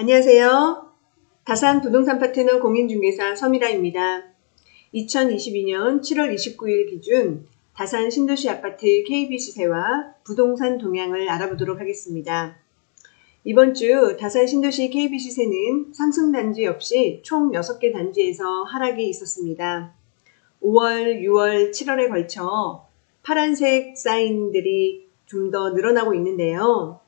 안녕하세요. 다산 부동산 파트너 공인중개사 서미라입니다. 2022년 7월 29일 기준 다산 신도시 아파트 KB 시세와 부동산 동향을 알아보도록 하겠습니다. 이번 주 다산 신도시 KB 시세는 상승 단지 없이 총 6개 단지에서 하락이 있었습니다. 5월, 6월, 7월에 걸쳐 파란색 사인들이 좀 더 늘어나고 있는데요.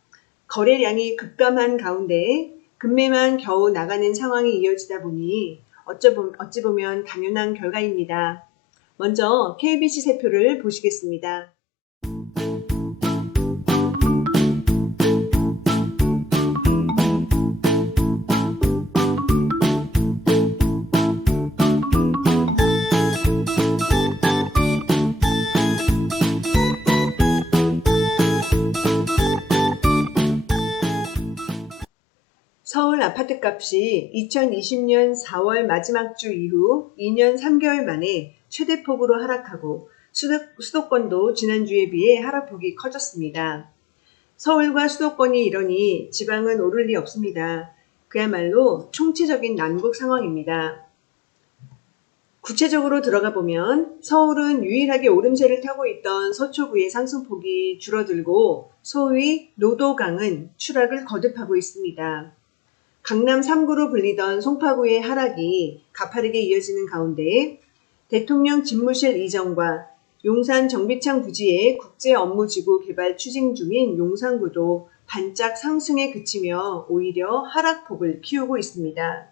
거래량이 급감한 가운데 급매만 겨우 나가는 상황이 이어지다 보니 어찌 보면 당연한 결과입니다. 먼저 KBC 세표를 보시겠습니다. 서울 아파트값이 2020년 4월 마지막 주 이후 2년 3개월 만에 최대폭으로 하락하고 수도권도 지난주에 비해 하락폭이 커졌습니다. 서울과 수도권이 이러니 지방은 오를 리 없습니다. 그야말로 총체적인 난국 상황입니다. 구체적으로 들어가 보면 서울은 유일하게 오름세를 타고 있던 서초구의 상승폭이 줄어들고 소위 노도강은 추락을 거듭하고 있습니다. 강남 3구로 불리던 송파구의 하락이 가파르게 이어지는 가운데 대통령 집무실 이전과 용산 정비창 부지의 국제업무지구 개발 추진 중인 용산구도 반짝 상승에 그치며 오히려 하락폭을 키우고 있습니다.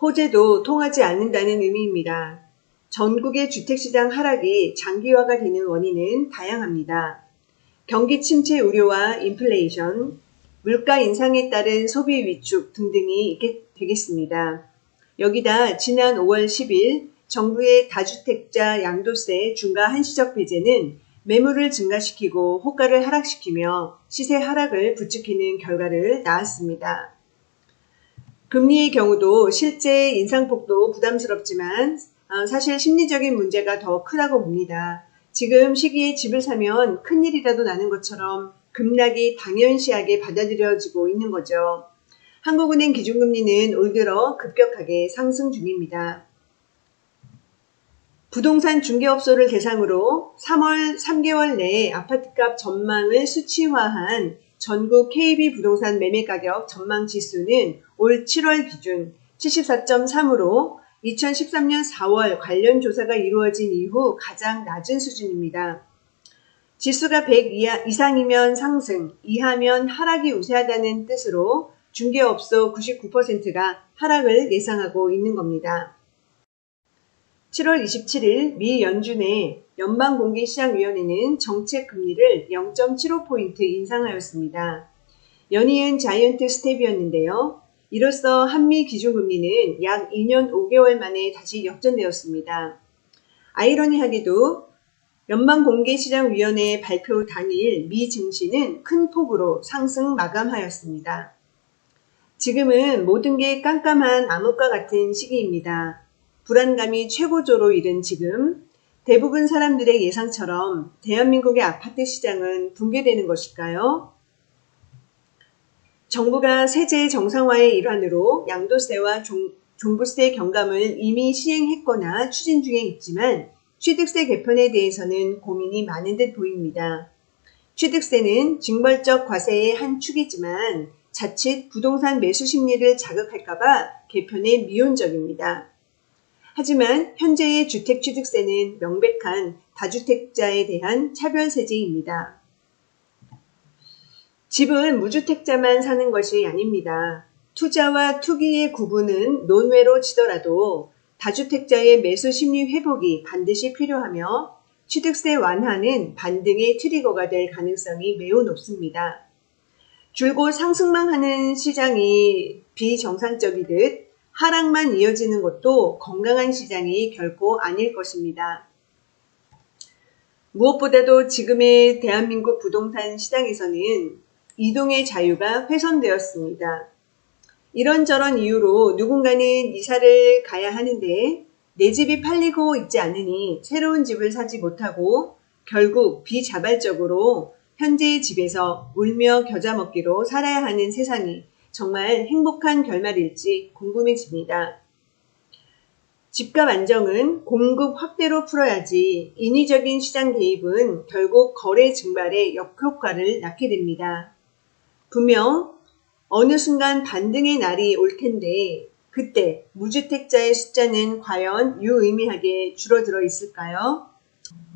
호재도 통하지 않는다는 의미입니다. 전국의 주택시장 하락이 장기화가 되는 원인은 다양합니다. 경기 침체 우려와 인플레이션, 물가 인상에 따른 소비 위축 등등이 있게 되겠습니다. 여기다 지난 5월 10일 정부의 다주택자 양도세 중과 한시적 배제는 매물을 증가시키고 호가를 하락시키며 시세 하락을 부추기는 결과를 낳았습니다. 금리의 경우도 실제 인상폭도 부담스럽지만 사실 심리적인 문제가 더 크다고 봅니다. 지금 시기에 집을 사면 큰일이라도 나는 것처럼 급락이 당연시하게 받아들여지고 있는 거죠. 한국은행 기준금리는 올 들어 급격하게 상승 중입니다. 부동산 중개업소를 대상으로 3월 3개월 내에 아파트값 전망을 수치화한 전국 KB 부동산 매매가격 전망지수는 올 7월 기준 74.3으로 2013년 4월 관련 조사가 이루어진 이후 가장 낮은 수준입니다. 지수가 100 이상이면 상승, 이하면 하락이 우세하다는 뜻으로 중개업소 99%가 하락을 예상하고 있는 겁니다. 7월 27일 미 연준의 연방공개시장위원회는 정책 금리를 0.75포인트 인상하였습니다. 연이은 자이언트 스텝이었는데요. 이로써 한미 기준금리는 약 2년 5개월 만에 다시 역전되었습니다. 아이러니하게도 연방공개시장위원회 발표 당일 미 증시는 큰 폭으로 상승 마감하였습니다. 지금은 모든 게 깜깜한 암흑과 같은 시기입니다. 불안감이 최고조로 이른 지금 대부분 사람들의 예상처럼 대한민국의 아파트 시장은 붕괴되는 것일까요? 정부가 세제 정상화의 일환으로 양도세와 종부세 경감을 이미 시행했거나 추진 중에 있지만 취득세 개편에 대해서는 고민이 많은 듯 보입니다. 취득세는 징벌적 과세의 한 축이지만 자칫 부동산 매수 심리를 자극할까봐 개편에 미온적입니다. 하지만 현재의 주택취득세는 명백한 다주택자에 대한 차별세제입니다. 집은 무주택자만 사는 것이 아닙니다. 투자와 투기의 구분은 논외로 치더라도 다주택자의 매수 심리 회복이 반드시 필요하며 취득세 완화는 반등의 트리거가 될 가능성이 매우 높습니다. 줄곧 상승만 하는 시장이 비정상적이듯 하락만 이어지는 것도 건강한 시장이 결코 아닐 것입니다. 무엇보다도 지금의 대한민국 부동산 시장에서는 이동의 자유가 훼손되었습니다. 이런저런 이유로 누군가는 이사를 가야 하는데 내 집이 팔리고 있지 않으니 새로운 집을 사지 못하고 결국 비자발적으로 현재의 집에서 울며 겨자 먹기로 살아야 하는 세상이 정말 행복한 결말일지 궁금해집니다. 집값 안정은 공급 확대로 풀어야지 인위적인 시장 개입은 결국 거래 증발에 역효과를 낳게 됩니다. 분명 어느 순간 반등의 날이 올 텐데 그때 무주택자의 숫자는 과연 유의미하게 줄어들어 있을까요?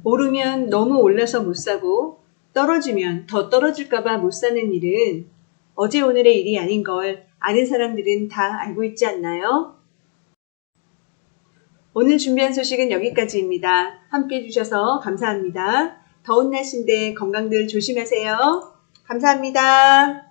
오르면 너무 올라서 못 사고 떨어지면 더 떨어질까봐 못 사는 일은 어제 오늘의 일이 아닌 걸 아는 사람들은 다 알고 있지 않나요? 오늘 준비한 소식은 여기까지입니다. 함께 해주셔서 감사합니다. 더운 날씨인데 건강들 조심하세요. 감사합니다.